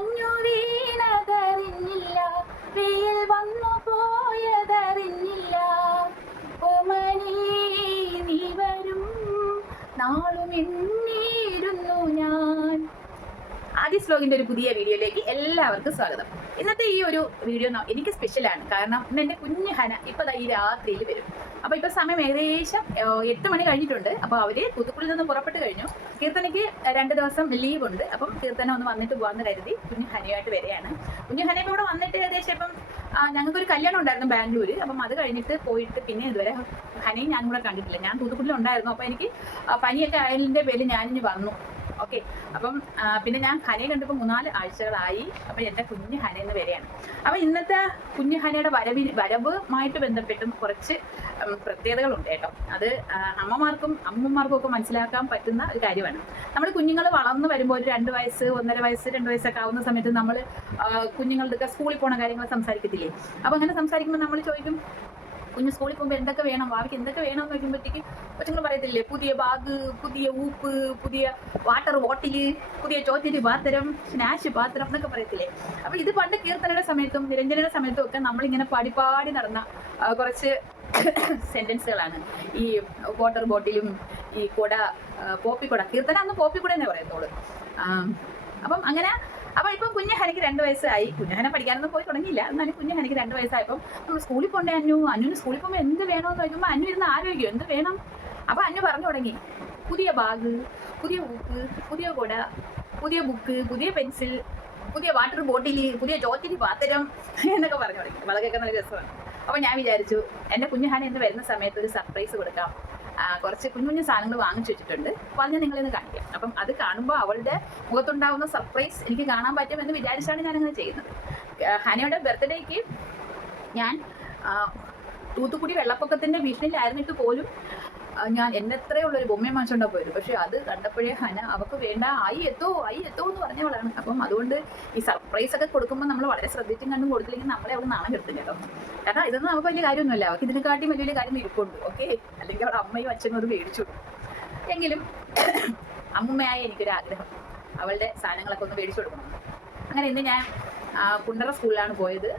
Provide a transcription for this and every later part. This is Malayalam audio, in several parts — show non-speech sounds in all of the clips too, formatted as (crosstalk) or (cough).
മഞ്ഞു വീണതറിഞ്ഞില്ല വെയിൽ വന്നു പോയതറിഞ്ഞില്ല ഓമനീ നീ വരും. നാളും എണ്ണീരുന്നു ഞാൻ. ആദ്യ ശ്ലോകിന്റെ ഒരു പുതിയ വീഡിയോയിലേക്ക് എല്ലാവർക്കും സ്വാഗതം. ഇന്നത്തെ ഈ ഒരു വീഡിയോ എനിക്ക് സ്പെഷ്യലാണ് കാരണം ഇന്ന് എന്റെ കുഞ്ഞ് ഹന ഇപ്പൊ ഈ രാത്രിയിൽ വരും. അപ്പൊ ഇപ്പൊ സമയം ഏകദേശം എട്ട് മണി കഴിഞ്ഞിട്ടുണ്ട്. അപ്പൊ അവർ പുതുക്കുളിൽ നിന്ന് പുറപ്പെട്ട് കഴിഞ്ഞു. കീർത്തനയ്ക്ക് രണ്ട് ദിവസം ലീവ് ഉണ്ട്. അപ്പം കീർത്തന ഒന്ന് വന്നിട്ട് പോകാമെന്ന് കരുതി കുഞ്ഞു ഹനയായിട്ട് വരെയാണ് കുഞ്ഞു ഹന ഇവിടെ വന്നിട്ട് ഏകദേശം ഇപ്പം ഞങ്ങൾക്കൊരു കല്യാണം ഉണ്ടായിരുന്നു ബാംഗ്ലൂർ അപ്പം അത് കഴിഞ്ഞിട്ട് പോയിട്ട് പിന്നെ ഇതുവരെ ഹനയും ഞാനും കൂടെ കണ്ടിട്ടില്ല. ഞാൻ തൂത്തുക്കുടിയിൽ ഉണ്ടായിരുന്നു. അപ്പോൾ എനിക്ക് പനിയൊക്കെ ആയതിന്റെ പേരിൽ ഞാനിഞ്ഞ് വന്നു. ഓക്കെ അപ്പം പിന്നെ ഞാൻ ഹനയെ കണ്ടപ്പോൾ മൂന്നാൽ ആഴ്ചകളായി. അപ്പം എന്റെ കുഞ്ഞ് ഹന എന്ന് വരെയാണ് അപ്പം ഇന്നത്തെ കുഞ്ഞ് ഹനയുടെ വരവി വരവുമായിട്ട് ബന്ധപ്പെട്ടും കുറച്ച് പ്രത്യേകതകളുണ്ട് കേട്ടോ. അത് അമ്മമാർക്കും അമ്മമാർക്കും ഒക്കെ മനസ്സിലാക്കാൻ പറ്റുന്ന ഒരു കാര്യമാണ്. നമ്മൾ കുഞ്ഞുങ്ങൾ വളർന്നു വരുമ്പോൾ ഒരു രണ്ട് വയസ്സ് ഒന്നര വയസ്സ് രണ്ട് വയസ്സൊക്കെ ആവുന്ന സമയത്ത് നമ്മൾ കുഞ്ഞുങ്ങളുടെ സ്കൂളിൽ പോണ കാര്യങ്ങൾ സംസാരിക്കത്തില്ലേ? അപ്പം അങ്ങനെ സംസാരിക്കുമ്പോൾ നമ്മൾ ചോദിക്കും കുഞ്ഞ് സ്കൂളിൽ പോകുമ്പോൾ എന്തൊക്കെ വേണം? ഭാവിക്ക് എന്തൊക്കെ വേണം എന്ന് ചോദിക്കുമ്പോഴത്തേക്ക് കൊച്ചുങ്ങൾ പറയത്തില്ലേ പുതിയ ബാഗ് പുതിയ ഊപ്പ് പുതിയ വാട്ടർ ബോട്ടിൽ പുതിയ ചോറ്റിരി പാത്രം സ്നാഷ് പാത്രം എന്നൊക്കെ പറയത്തില്ലേ. അപ്പൊ ഇത് പണ്ട് കീർത്തനയുടെ സമയത്തും നിരഞ്ജനയുടെ സമയത്തും ഒക്കെ നമ്മളിങ്ങനെ പാടി പാടി നടന്ന കുറച്ച് (coughs) സെന്റൻസുകളാണ് ഈ വാട്ടർ ബോട്ടിലും ഈ കുട പോപ്പിക്കുട കീർത്തന അന്ന് പോപ്പിക്കുട എന്നേ പറയത്തോളൂ ആ, അപ്പം അങ്ങനെ അപ്പൊ ഇപ്പം കുഞ്ഞു ഹനക്ക് രണ്ട് വയസ്സായി. കുഞ്ഞഹന പഠിക്കാനൊന്നും പോയി തുടങ്ങിയില്ല. എന്നാലും കുഞ്ഞു ഹനക്ക് രണ്ട് വയസ്സായപ്പം നമ്മൾ സ്കൂളിൽ പോകേണ്ട അന്നു? അന്നുവിന് സ്കൂളിൽ പോകുമ്പോൾ എന്ത് വേണമെന്ന് ചോദിക്കുമ്പോൾ അന്നു ഇരുന്ന് ആരോഗ്യം എന്ത് വേണം? അപ്പൊ അന്നു പറഞ്ഞു തുടങ്ങി. പുതിയ ബാഗ് പുതിയ ബുക്ക് പുതിയ കുട പുതിയ ബുക്ക് പുതിയ പെൻസിൽ പുതിയ വാട്ടർ ബോട്ടിൽ പുതിയ ചോറ്റിന് പാത്രം എന്നൊക്കെ പറഞ്ഞു തുടങ്ങി. അതൊക്കെ നല്ല രസമാണ്. അപ്പൊ ഞാൻ വിചാരിച്ചു എന്റെ കുഞ്ഞുഹാന എന്ത് വരുന്ന സമയത്ത് ഒരു സർപ്രൈസ് കൊടുക്കാം. കുറച്ച് കുഞ്ഞു കുഞ്ഞു സാധനങ്ങൾ വാങ്ങിച്ചു വെച്ചിട്ടുണ്ട്. അപ്പോൾ അത് ഞാൻ നിങ്ങളിന്ന് കാണിക്കാം. അപ്പം അത് കാണുമ്പോൾ അവളുടെ മുഖത്തുണ്ടാവുന്ന സർപ്രൈസ് എനിക്ക് കാണാൻ പറ്റുമെന്ന് വിചാരിച്ചാണ് ഞാനിങ്ങനെ ചെയ്യുന്നത്. ഹനയുടെ ബർത്ത്ഡേക്ക് ഞാൻ തൂത്തുക്കുടി വെള്ളപ്പൊക്കത്തിന്റെ ഭീഷണിയിലായിരുന്നിട്ട് പോലും ഞാൻ എന്നെത്രയുള്ള ഒരു ബൊമ്മയെ വാങ്ങിച്ചോണ്ടാ പോയത്. പക്ഷെ അത് കണ്ടപ്പോഴേ ഹന അവക്ക് വേണ്ട ആയി എത്തോ ആയി എത്തോ എന്ന് പറഞ്ഞവളാണ്. അപ്പം അതുകൊണ്ട് ഈ സർപ്രൈസ് ഒക്കെ കൊടുക്കുമ്പോൾ നമ്മൾ വളരെ ശ്രദ്ധിച്ചും കണ്ടും കൊടുത്തില്ലെങ്കിൽ നമ്മളെ അവൾ നാണം കെടുത്തും കേട്ടോ. കാരണം ഇതൊന്നും നമുക്ക് വലിയ കാര്യമൊന്നുമില്ല. അവർക്ക് ഇതിനെക്കാട്ടിയും വലിയ വലിയ കാര്യം ഇരിപ്പുണ്ട്. ഓക്കെ? അല്ലെങ്കിൽ അവിടെ അമ്മയും അച്ഛനും അത് മേടിച്ചു. എങ്കിലും അമ്മയായ എനിക്കൊരു ആഗ്രഹം അവളുടെ സാധനങ്ങളൊക്കെ ഒന്ന് മേടിച്ചു കൊടുക്കണം. അങ്ങനെ ഇന്ന് ഞാൻ കുണ്ടറ സ്കൂളിലാണ് പോയത്.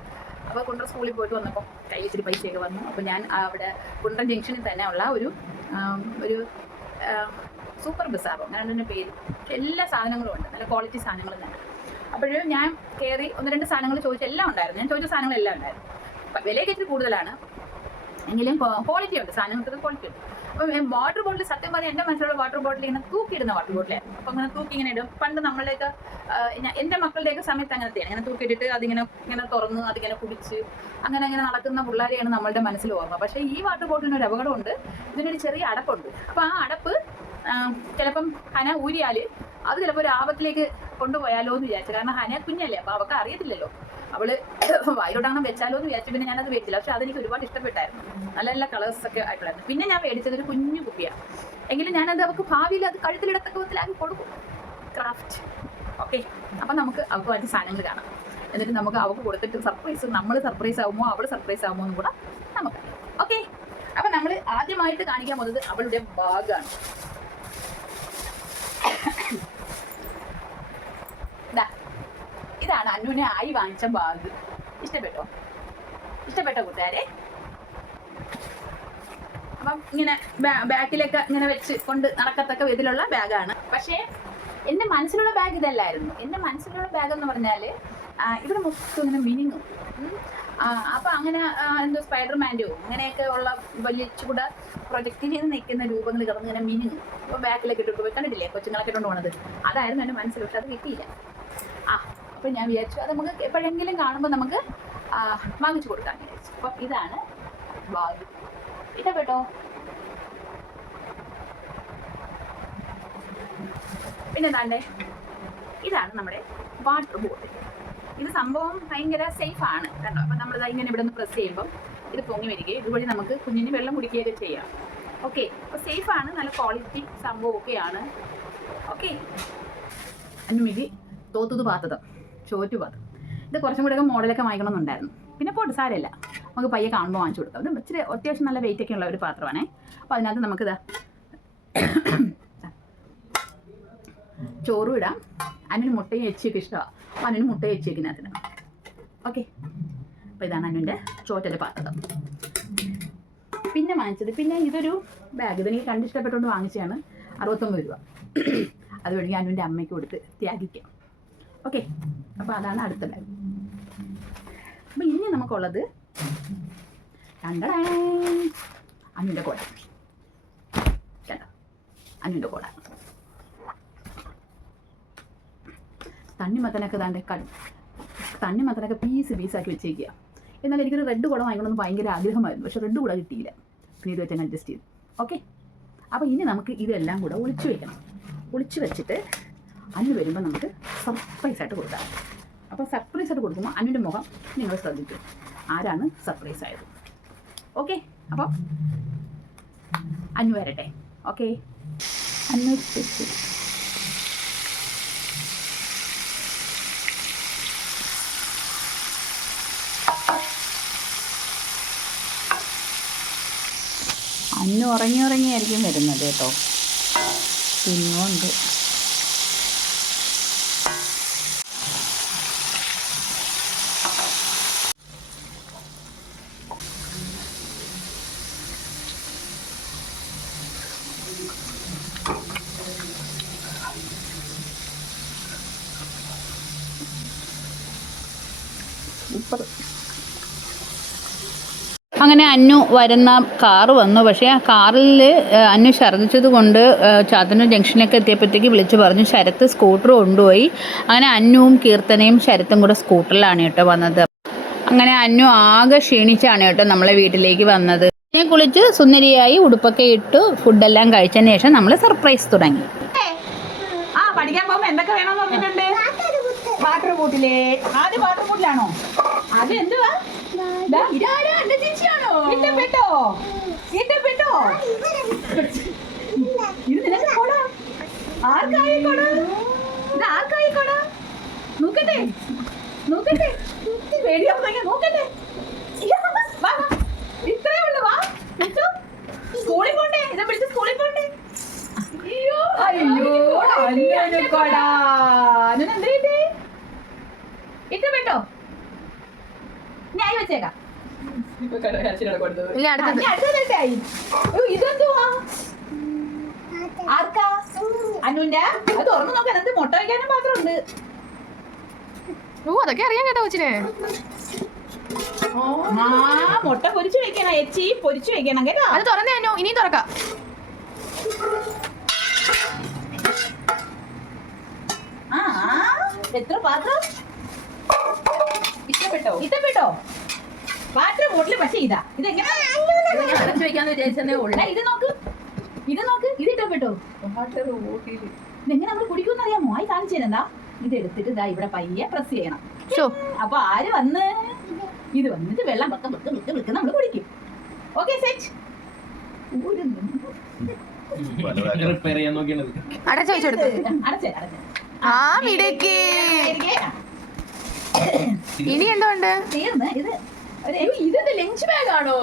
അപ്പോൾ കുണ്ടറ സ്കൂളിൽ പോയിട്ട് വന്നപ്പോൾ കയ്യിൽ ഇത്തിരി പൈസയൊക്കെ വന്നു. അപ്പോൾ ഞാൻ അവിടെ കുണ്ടറ ജംഗ്ഷനിൽ തന്നെ ഉള്ള ഒരു ഒരു സൂപ്പർ ബസാറോ അങ്ങനെ തന്നെ പേര് എല്ലാ സാധനങ്ങളും ഉണ്ട്. നല്ല ക്വാളിറ്റി സാധനങ്ങളും തന്നെ. അപ്പോഴും ഞാൻ കയറി ഒന്ന് രണ്ട് സാധനങ്ങൾ ചോദിച്ച എല്ലാം ഉണ്ടായിരുന്നു. ഞാൻ ചോദിച്ച സാധനങ്ങളെല്ലാം ഉണ്ടായിരുന്നു. വിലയൊക്കെ ഇച്ചിരി കൂടുതലാണ്. എങ്കിലും ക്വാളിറ്റി ഉണ്ട് സാധനങ്ങൾക്ക് ക്വാളിറ്റി ഉണ്ട്. അപ്പം വാട്ടർ ബോട്ടിൽ സത്യം പറഞ്ഞാൽ എന്റെ മനസ്സിലുള്ള വാട്ടർ ബോട്ടിൽ ഇങ്ങനെ തൂക്കിയിടുന്ന വാട്ടർ ബോട്ടിലായിരുന്നു അപ്പം അങ്ങനെ തൂക്കി ഇങ്ങനെ ഇടും. പണ്ട് ഞാൻ- എന്റെ മക്കളുടെയൊക്കെ സമയത്ത് അങ്ങനത്തെയാണ് ഇങ്ങനെ തൂക്കിയിട്ടിട്ട് അതിങ്ങനെ ഇങ്ങനെ തുറന്ന് അതിങ്ങനെ കുടിച്ച് അങ്ങനെ അങ്ങനെ നടക്കുന്ന പിള്ളേരെയാണ് നമ്മളുടെ മനസ്സിൽ ഓർമ്മ. പക്ഷേ ഈ വാട്ടർ ബോട്ടിലിന് ഒരു അപകടമുണ്ട്. ഇതിനൊരു ചെറിയ അടപ്പുണ്ട്. അപ്പോൾ ആ അടപ്പ് ചിലപ്പം കന ഊരിയാൽ അത് ചിലപ്പോൾ ഒരു ആപത്തിലേക്ക് കൊണ്ടുപോയാലോ എന്ന് വിചാരിച്ചു. കാരണം ഹന കുഞ്ഞല്ലേ അപ്പോൾ അവൾക്ക് അറിയത്തില്ലല്ലോ. അവൾ (laughs) വായിലോട്ടങ്ങനെ വെച്ചാലോ എന്ന് വിചാരിച്ചു പിന്നെ ഞാനത് മേടിച്ചില്ല. പക്ഷെ അതെനിക്ക് ഒരുപാട് ഇഷ്ടപ്പെട്ടായിരുന്നു. നല്ല നല്ല കളേഴ്സ് ഒക്കെ ആയിട്ടുണ്ടായിരുന്നു പിന്നെ ഞാൻ മേടിച്ചത് ഒരു കുഞ്ഞു കുപ്പിയാണ് എങ്കിലും ഞാനത് അവൾക്ക് ഭാവിയിൽ അത് കഴുത്തിലിടത്തൊക്കെ വിധത്തിലാക്കി കൊടുക്കും. ക്രാഫ്റ്റ് ഓക്കെ അപ്പം നമുക്ക് അവൾക്ക് വലിയ സാധനങ്ങൾ കാണാം. എന്നിട്ട് നമുക്ക് അവൾക്ക് കൊടുത്തിട്ട് സർപ്രൈസ് നമ്മൾ സർപ്രൈസ് ആകുമോ അവൾ സർപ്രൈസ് ആകുമോ എന്നും കൂടെ നമുക്ക് ഓക്കെ അപ്പം നമ്മൾ ആദ്യമായിട്ട് കാണിക്കാൻ പോകുന്നത് അവളുടെ ബാഗാണ് ദാ, ഇതാണ് അന്നുനെ ആയി വാങ്ങിച്ച ബാഗ്. ഇഷ്ടപ്പെട്ടോ? ഇഷ്ടപ്പെട്ടോ കൂട്ടുകാരെ? അപ്പം ഇങ്ങനെ ബാക്കിലൊക്കെ ഇങ്ങനെ വെച്ച് കൊണ്ട് നടക്കത്തക്ക വിധത്തിലുള്ള ബാഗാണ്. പക്ഷേ എന്റെ മനസ്സിലുള്ള ബാഗ് ഇതല്ലായിരുന്നു. എന്റെ മനസ്സിലുള്ള ബാഗ് എന്ന് പറഞ്ഞാൽ ഇവിടെ മൊത്തം ഇങ്ങനെ മിനിങ്ങും. അപ്പൊ അങ്ങനെ എന്തോ സ്പൈഡർമാന്റെയോ അങ്ങനെയൊക്കെ ഉള്ള വലിയ ചൂട പ്രൊജക്റ്റിൽ നിന്ന് നിൽക്കുന്ന രൂപങ്ങൾ കിടന്ന് ഇങ്ങനെ മിനിങ്ങും. അപ്പോൾ ബാക്കിലൊക്കെ ഇട്ടിട്ട് പോയി. കണ്ടിട്ടില്ലേ? കൊച്ചുങ്ങളൊക്കെ ഇട്ടുകൊണ്ട് പോണത്. അതായിരുന്നു എന്റെ മനസ്സിൽ പക്ഷെ അത് കിട്ടിയില്ല. ആ അപ്പം ഞാൻ വിചാരിച്ചു അത് നമുക്ക് എപ്പോഴെങ്കിലും കാണുമ്പോൾ നമുക്ക് വാങ്ങിച്ചു കൊടുക്കാൻ വിചാരിച്ചു. അപ്പം ഇതാണ് ബാഗ് ഇഷ്ടപ്പെട്ടോ പിന്നെ എന്താണ്ടേ? ഇതാണ് നമ്മുടെ വാട്ടർ ബോട്ടിൽ ഇത് സംഭവം ഭയങ്കര സേഫ് ആണ് കണ്ടോ അപ്പം നമ്മൾ ഇങ്ങനെ ഇവിടെ നിന്ന് പ്രസ് ചെയ്യുമ്പോൾ ഇത് പൊങ്ങി വരികയും ഇതുവഴി നമുക്ക് കുഞ്ഞിന് വെള്ളം കുടിക്കുകയൊക്കെ ചെയ്യാം. ഓക്കെ അപ്പോൾ സേഫ് ആണ്. നല്ല ക്വാളിറ്റി സംഭവം ഒക്കെയാണ് ഓക്കെ അനുമതി തോത്തത് പാത്തത്. ചോറ്റു പാത്തത് ഇത് കുറച്ചും കൂടെയൊക്കെ മോഡലൊക്കെ വാങ്ങിക്കണമെന്നുണ്ടായിരുന്നു. പിന്നെ പോട്ട് സാരമില്ല നമുക്ക് പയ്യെ കാണുമ്പോൾ വാങ്ങിച്ചു കൊടുക്കാം. ഇത് ഇച്ചിരി അത്യാവശ്യം നല്ല വെയിറ്റ് ഒക്കെ ഉള്ള ഒരു പാത്രമാണേ. അപ്പോൾ അതിനകത്ത് നമുക്കിത് ചോറും ഇടാം. അനുവിന് മുട്ടയും എച്ചിയൊക്കെ ഇഷ്ടമാണ് അപ്പോൾ അനുവിന് മുട്ടയും എച്ചിയൊക്കെ ഇതിനകത്തിനാണ് ഓക്കെ. അപ്പോൾ ഇതാണ് അനുവിന്റെ ചോറ്റന്റെ പാത്രം. പിന്നെ വാങ്ങിച്ചത്. പിന്നെ ഇതൊരു ബാഗ് ഇതെനിക്ക് കണ്ടിഷ്ടപ്പെട്ടുകൊണ്ട് വാങ്ങിച്ചതാണ്. അറുപത്തൊമ്പത് രൂപ. അത് വേണമെങ്കിൽ അനുവിന്റെ അമ്മയ്ക്ക് കൊടുത്ത് ത്യാഗിക്കാം. ഓക്കെ. അപ്പോൾ അതാണ് അടുത്ത ബാഗ് അപ്പോൾ ഇനി നമുക്കുള്ളത് രണ്ടടേ അനുവിന്റെ കോട കേട്ടോ? അനുവിന്റെ കോട തണ്ണിമത്തനൊക്കെ താണ്ടെ കടു തണ്ണിമത്തനൊക്കെ പീസ് പീസാക്കി വെച്ചേക്കുക എന്നാൽ എനിക്കൊരു റെഡ് കുടം വാങ്ങിക്കണമെന്ന് ഭയങ്കര ആഗ്രഹമായിരുന്നു. പക്ഷെ റെഡ് കൂടെ കിട്ടിയില്ല. പിന്നെ ഇത് വെച്ചാൽ അഡ്ജസ്റ്റ് ചെയ്തു. ഓക്കെ? അപ്പോൾ ഇനി നമുക്ക് ഇതെല്ലാം കൂടെ ഒളിച്ചു വെക്കണം. ഒളിച്ചു വെച്ചിട്ട് അന്ന് വരുമ്പോൾ നമുക്ക് സർപ്രൈസ് ആയിട്ട് കൊടുക്കാം. അപ്പോൾ സർപ്രൈസ് ആയിട്ട് കൊടുക്കുമ്പോൾ അനുവിന്റെ മുഖം നിങ്ങൾ ശ്രദ്ധിക്കും. ആരാണ് സർപ്രൈസ് ആയത്? ഓക്കെ അപ്പോൾ അനു വരട്ടെ. ഓക്കെ അനു അന്നു ഉറങ്ങി ഉറങ്ങിയായിരിക്കും വരുന്നത് കേട്ടോ. പിന്നുണ്ട് സൂപ്പർ. അങ്ങനെ അന്നു വരുന്ന കാറ് വന്നു. പക്ഷേ ആ കാറിൽ അന്നു ഛർദ്ദിച്ചത് കൊണ്ട് ചാത്തന്നൂർ ജംഗ്ഷനിലേക്ക് എത്തിയപ്പോഴത്തേക്ക് വിളിച്ചു പറഞ്ഞു ശരത്ത് സ്കൂട്ടർ കൊണ്ടുപോയി. അങ്ങനെ അന്നുവും കീർത്തനയും ശരത്തും കൂടെ സ്കൂട്ടറിലാണ് കേട്ടോ വന്നത്. അങ്ങനെ അന്നു ആകെ ക്ഷീണിച്ചാണ് കേട്ടോ നമ്മളെ വീട്ടിലേക്ക് വന്നത്. പിന്നെ കുളിച്ച് സുന്ദരിയായി ഉടുപ്പൊക്കെ ഇട്ട് ഫുഡെല്ലാം കഴിച്ചതിന് ശേഷം നമ്മൾ സർപ്രൈസ് തുടങ്ങി. ആ പഠിക്കാൻ പോകുമ്പോൾ എന്തൊക്കെ വേണമെന്ന് പറഞ്ഞിട്ടുണ്ട്? വാട്ടർ ബോട്ടിലേ ആദ്യ വാട്ടർ ബോട്ടിലാണോ അത് എന്തുവാ ഇതാരാ? എന്റെ ചേച്ചിയാണോ? ഇഷ്ടപ്പെട്ടോ? പെട്ടോ ഇത് നിനക്ക് കൊട. ആർക്കായി കൊട? ഇത് ആർക്കായി കൊട? നോക്കട്ടെ നോക്കട്ടെ പേടിയാവുന്നെങ്കിൽ നോക്കട്ടെ വാ, വാ. ഇത്രേ ഉള്ളൂ വാ പിടിച്ചോ. സ്കൂളിൽ പോണ്ടേ ഇതാ പിടിച്ച് സ്കൂളിൽ പോണ്ടേ അയ്യോ അയ്യോ അയ്യോ കൊട അതിനെന്താ ഇത് ഇഷ്ടപ്പെട്ടോ ഞാൻ വെച്ചേക്കാം ഇല്ല അടുത്തത്. ആ, അടുത്തത് തെറ്റായി. അയ്യോ, ഇതെന്തുവാ? ആർക്കാ? അനുവിന്റെ? അത് തുറന്നു നോക്കാൻ അത് മുട്ട വയ്ക്കാനും മാത്രമുണ്ട്. ഓ അതൊക്കെ അറിയാൻ കേട്ടോ കൊച്ചിനെ. മുട്ട പൊരിച്ചു വെക്കണം എച്ചി പൊരിച്ചു വെക്കണം കേട്ടോ. അത് തുറന്നേ അനോ. ഇനിയും തുറക്കാം. എത്ര പാത്രം? ഇഷ്ടപ്പെട്ടോ? ഇഷ്ടപ്പെട്ടോ? പാത്രം ബോട്ടിൽ പക്ഷേ ഇതാ. ഇതെങ്ങനെ? അടച്ചു വെക്കാന്ന് വിചാരിച്ചതേ ദാ, ഇത് നോക്ക്. ഇത് നോക്ക്. ഇത് ഇതെങ്ങനെ നമ്മൾ കുടിക്കുമെന്ന് അറിയാമോ? ആയി കാണിച്ചു ഇത് എടുത്തിട്ട് ഇതാ ഇവിടെ പയ്യെ പ്രസ് ചെയ്യണം. ഷോ അപ്പൊ ആര് വന്ന്? ഇത് വന്നിട്ട് വെള്ളം വെക്ക വെക്ക വെക്ക വെക്ക നമ്മൾ കുടിക്കും. ഓക്കെ സെറ്റ് റിപ്പയർ ചെയ്യാൻ നോക്കിയത് അടച്ചു വെച്ചെടുത്തു അടച്ചേ അടച്ചേ ആ മിടുക്കി. ഇനി എന്തുണ്ട് തീർന്ന്. ഇത് ഒരു ഇത് ലഞ്ച് ബാഗ് ആണോ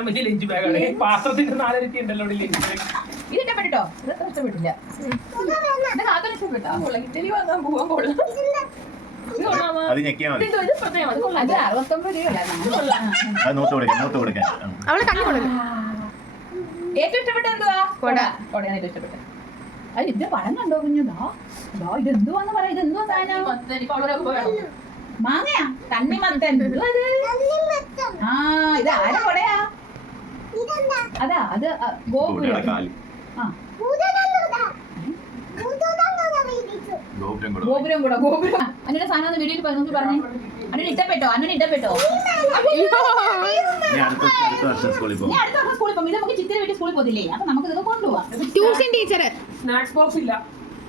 വലിയ ലഞ്ച് ബാഗാണ്. പാത്രത്തിന്റെ നാലരട്ടി ഉണ്ടല്ലോ ഇവിടെ ലഞ്ച് ബാഗ്. ഇഷ്ടപ്പെട്ടില്ല വാങ്ങാൻ പോവാൻ കൊള്ളാം. അത് ഞെക്കിയാ ഇത് ഇത് അത് കൊള്ളാം. ഇത് അറുപത്തൊമ്പത് നോട്ട് കൊടുക്കാൻ നോട്ട് കൊടുക്കാൻ ആ. അവൾ കണ്ണു കൊടുക്കും ഏറ്റവും ഇഷ്ടപ്പെട്ട എന്തുവാ? കൊട. കൊടയാണ് ഏറ്റവും ഇഷ്ടപ്പെട്ടത്. അത് ഇത് പഴം കണ്ടോ കുഞ്ഞു ദാ ദാ ഇത് എന്തുവാന്ന് പറയാ ഇത് എന്തുവാ സാധനം മാങ്ങയാ? തണ്ണിമത്തൻ? ആ ഇത് ആരെ കൊടയാ അതാ അത് ഗോപുരം കാൽ. ആ. ഗോപുരം കൂടെ ഗോപുരം അങ്ങനെ സാധനം ഒന്ന് വീഡിയോയിൽ പറഞ്ഞു പറഞ്ഞേ. ഇട്ടപ്പെട്ടോ ഇഷ്ടപ്പെട്ടോ ഇട്ടപ്പെട്ടോ ഇഷ്ടപ്പെട്ടോ അടുത്ത വർഷം സ്കൂളിൽ പോകും. ഇത് നമുക്ക് ചിത്തിരി വീട്ടിൽ സ്കൂളിൽ പോകത്തില്ലേ? അപ്പൊ നമുക്ക് ഇതൊക്കെ കൊണ്ടുപോവാം. ട്യൂഷൻ ടീച്ചർ സ്നാക്സ് ബോക്സ് ഇല്ല.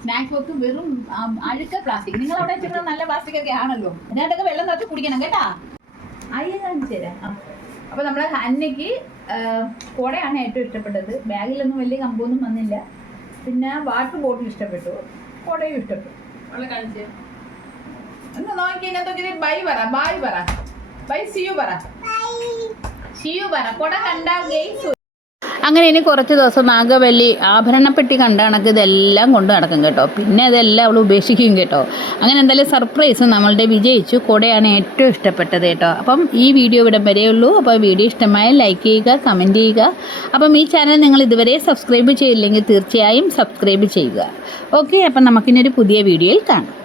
സ്നാക്സ് ബോക്സ് വെറും അഴുക്ക പ്ലാസ്റ്റിക് നിങ്ങൾ അവിടെ വെച്ചിരുന്ന നല്ല പ്ലാസ്റ്റിക് ഒക്കെ ആണല്ലോ. അതിനകത്തൊക്കെ വെള്ളം നിറച്ച് കുടിക്കണം കേട്ടാ? അയ്യ കാണിച്ചു തരാം. അപ്പൊ നമ്മളെ അന്നയ്ക്ക് കുടയാണ് ഏറ്റവും ഇഷ്ടപ്പെട്ടത്. ബാഗിലൊന്നും വലിയ കമ്പൊന്നും വന്നില്ല. പിന്നെ വാട്ടർ ബോട്ടിൽ ഇഷ്ടപ്പെട്ടു. കുടയും ഇഷ്ടപ്പെട്ടു. ഒന്ന് നോക്കി ഇതിനകത്തൊക്കെ ബൈ പറ ബൈ പറ. ബൈ സിയു പറ. സിയു പറ. കുട കണ്ട ഗെയിംസ് അങ്ങനെ ഇനി കുറച്ച് ദിവസം നാഗവല്ലി ആഭരണപ്പെട്ടി കണ്ട കണക്ക് ഇതെല്ലാം കൊണ്ട് നടക്കും കേട്ടോ. പിന്നെ അതെല്ലാം അവൾ ഉപേക്ഷിക്കും കേട്ടോ. അങ്ങനെ എന്തായാലും സർപ്രൈസ് നമ്മളുടെ വിജയിച്ചു. കൂടെയാണ് ഏറ്റവും ഇഷ്ടപ്പെട്ടത് കേട്ടോ. അപ്പം ഈ വീഡിയോ ഇവിടം ഉള്ളൂ. അപ്പോൾ വീഡിയോ ഇഷ്ടമായ ലൈക്ക് ചെയ്യുക കമന്റ് ചെയ്യുക. അപ്പം ഈ ചാനൽ നിങ്ങൾ ഇതുവരെ സബ്സ്ക്രൈബ് ചെയ്തില്ലെങ്കിൽ തീർച്ചയായും സബ്സ്ക്രൈബ് ചെയ്യുക. ഓക്കെ അപ്പം നമുക്കിനൊരു പുതിയ വീഡിയോയിൽ കാണാം.